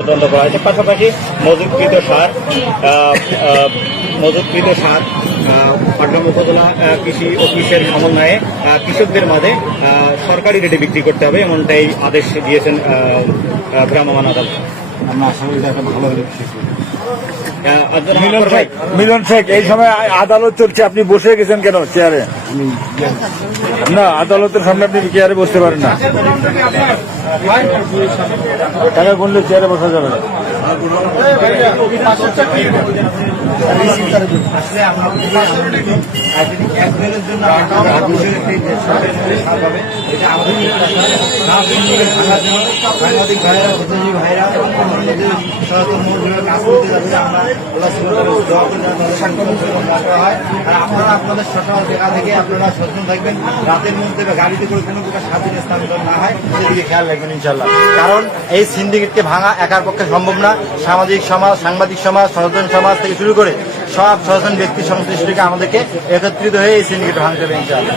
তদন্ত করা পাশাপাশি মজুতকৃত সার মজুতকৃত সার পাটগ্রাম উপজেলা কৃষি অফিসের সমন্বয়ে কৃষকদের মাঝে সরকারি রেটে বিক্রি করতে হবে এমনটাই আদেশ দিয়েছেন আহ, আদালত। আমরা আশা করি ভালো মিলন শেখ মিলন শেখ এই সময় আদালত চলছে আপনি বসে গেছেন কেন চেয়ারে না আদালতের সামনে আপনি চেয়ারে বসতে পারেন না। টাকা গুনলে চেয়ারে বসা যাবে না। আসলে দিনের জন্য এটা আমাদের সাংবাদিক ভাইরা প্রতিনিধি ভাইরা এবং আপনারা আপনাদের জায়গা থেকে আপনারা সচেতন থাকবেন। রাতের মধ্যে গাড়িতে হয়, সেদিকে খেয়াল রাখবেন ইনশাল্লাহ কারণ এই সিন্ডিকেটকে ভাঙা একার পক্ষে সম্ভব না। সামাজিক সমাজ, সাংবাদিক সমাজ, সচেতন সমাজ থেকে শুরু করে সব সচেতন ব্যক্তি সংশ্লিষ্টকে আমাদেরকে একত্রিত হয়ে এই সিন্ডিকেট ভাঙতে হবে ইনশাল্লাহ